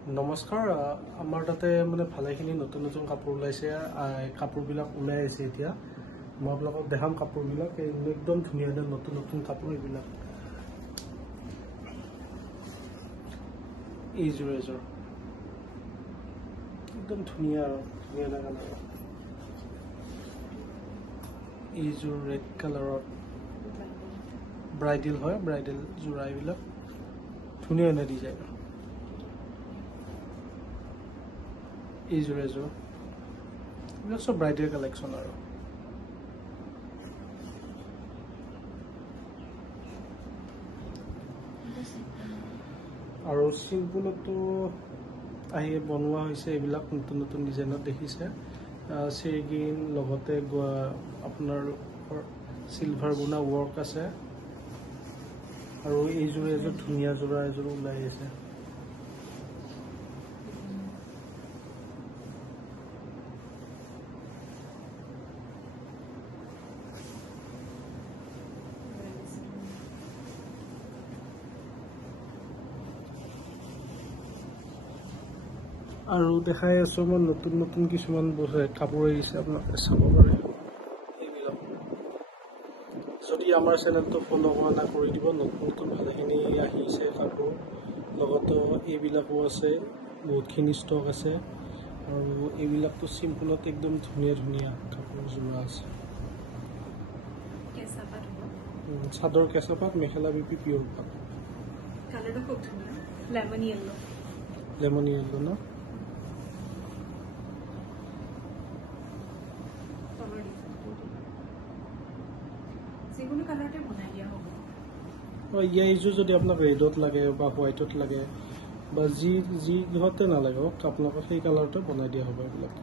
নমস্কাৰ আমাৰ তাতে মানে ভালেখিনি নতুন নতুন কাপোৰ ওলাইছে কাপোৰবিলাক ওলাই আছে এতিয়া মই আপোনালোকক দেখাম কাপোৰবিলাক একদম ধুনীয়া নতুন নতুন কাপোৰ এইবিলাক এইযোৰ একদম ধুনীয়া কালাৰ এইযোৰ ৰেড কালাৰত ব্ৰাইডেল হয় ব্ৰাইডেল যোৰা এইবিলাক ধুনীয়া ডিজাইন এইযোৰ এইবিলাক সব ব্ৰাইডেল কালেকশ্যন আৰু চিম্পুলতো আহি বনোৱা হৈছে এইবিলাক নতুন নতুন ডিজাইনত দেখিছে চেৰিগিন লগতে আপোনাৰ চিলভাৰ গুণা ৱৰ্ক আছে আৰু এইযোৰ ধুনীয়া যোৰা এযোৰ ওলাই আছে আৰু দেখাই আছো মই নতুন নতুন কিছুমান কাপোৰ আহিছে আপোনালোকে চাব পাৰে এইবিলাক যদি আমাৰ চেনেলটো ফলো কৰা না কৰি দিব নতুন নতুন ভালেখিনি আহিছে কাপোৰ লগতে এইবিলাকো আছে বহুতখিনি ষ্টক আছে আৰু এইবিলাকতো চিম্পুলত একদম ধুনীয়া ধুনীয়া কাপোৰ যোৰা আছে চাদৰ কেঁচা পাত মেখেলা বিপি পিয়ৰ পাত কালাৰটো খুব ধুনীয়া লেমন য়েল্লো ন যিকোনো কালাৰতে বনাই দিয়া হ'ব এইযোৰ যদি আপোনাক ৰেডত লাগে বা হোৱাইটত লাগে বা যি যিহতে নালাগে আপোনালোকক সেই কালাৰতে বনাই দিয়া হ'ব এইবিলাক